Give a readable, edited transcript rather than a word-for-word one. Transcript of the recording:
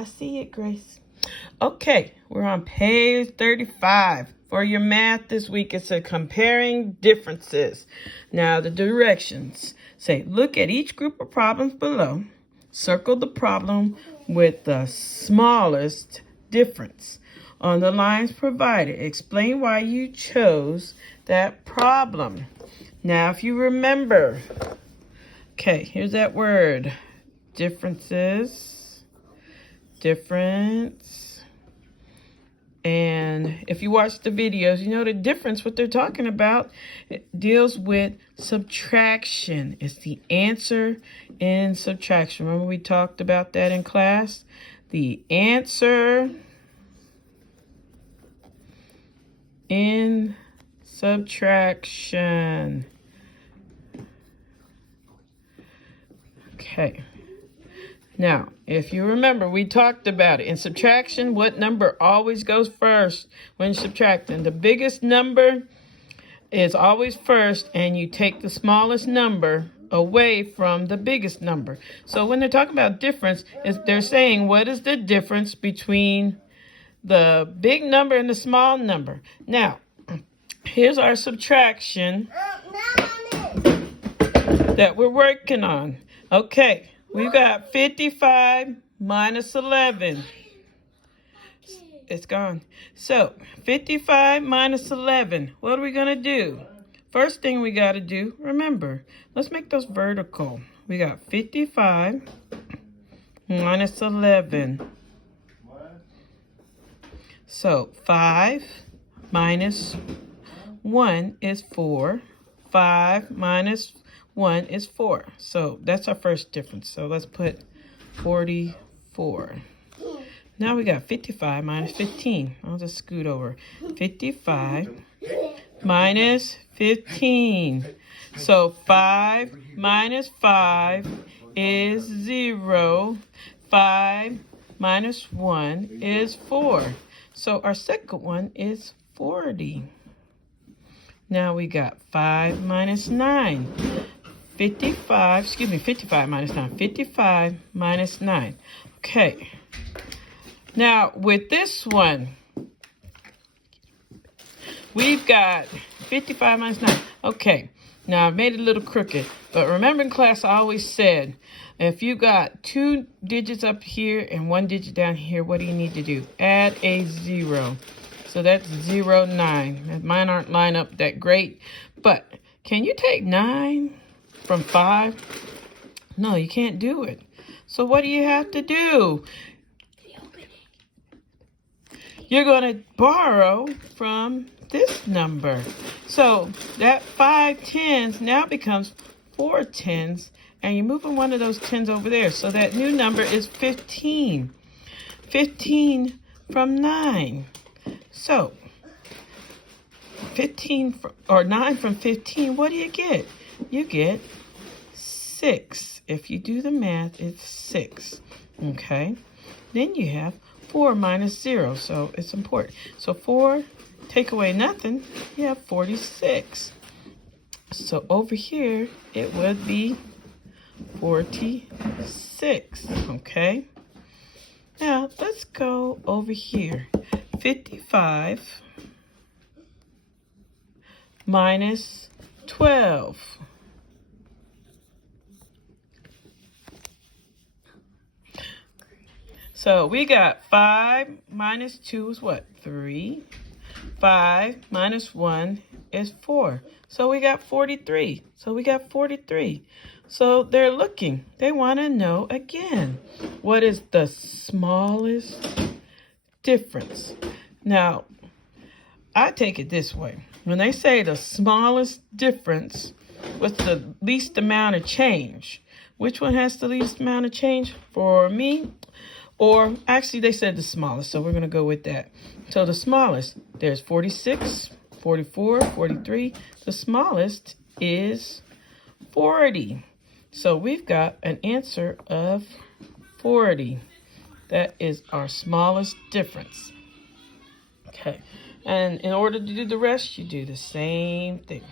I see it, Grace. Okay, we're on page 35. For your math this week, it's a comparing differences. Now, the directions say, look at each group of problems below. Circle the problem with the smallest difference. On the lines provided, explain why you chose that problem. Now, if you remember, okay, here's that word. Differences, difference. And if you watch the videos, you know the difference, what they're talking about, it deals with subtraction. It's the answer in subtraction. Remember we talked about that in class? The answer in subtraction. Okay. Now, if you remember, we talked about it. In subtraction, what number always goes first when subtracting? The biggest number is always first, and you take the smallest number away from the biggest number. So when they're talking about difference, they're saying, what is the difference between the big number and the small number? Now, here's our subtraction that we're working on. Okay. We've got 55 minus 11. It's gone. So, 55 minus 11. What are we going to do? First thing we got to do, remember, let's make those vertical. We got 55 minus 11. So, 5 minus 1 is 4. 5 minus 1 is 4. So that's our first difference. So let's put 44. Now we got 55 minus 15. I'll just scoot over. 55 minus 15. So 5 minus 5 is 0. 5 minus 1 is 4. So our second one is 40. Now we got 5 minus 9. 55 minus 9. 55 minus 9. Okay. Now, with this one, we've got 55 minus 9. Okay. Now, I've made it a little crooked. But remember in class, I always said, if you got 2 digits up here and 1 digit down here, what do you need to do? Add a 0. So that's 0, 9. Mine aren't lined up that great. But can you take 9 from 5? No, you can't do it. So what do you have to do? You're going to borrow from this number. So that 5 tens now becomes 4 tens. And you're moving one of those tens over there. So that new number is 15. 15 from 9. So 9 from 15, what do you get? You get 6. If you do the math, it's 6. Okay. Then you have 4 minus 0. So it's important. So 4, take away nothing, you have 46. So over here, it would be 46. Okay. Now, let's go over here. 55 minus 12. So we got 5 minus 2 is what? 3. 5 minus 1 is 4. So we got 43. So they're looking. They want to know again, what is the smallest difference? Now, I take it this way. When they say the smallest difference, what's the least amount of change? Which one has the least amount of change for me? Or actually, they said the smallest, so we're going to go with that. So the smallest, there's 46, 44, 43. The smallest is 40. So we've got an answer of 40. That is our smallest difference. Okay. And in order to do the rest, you do the same thing.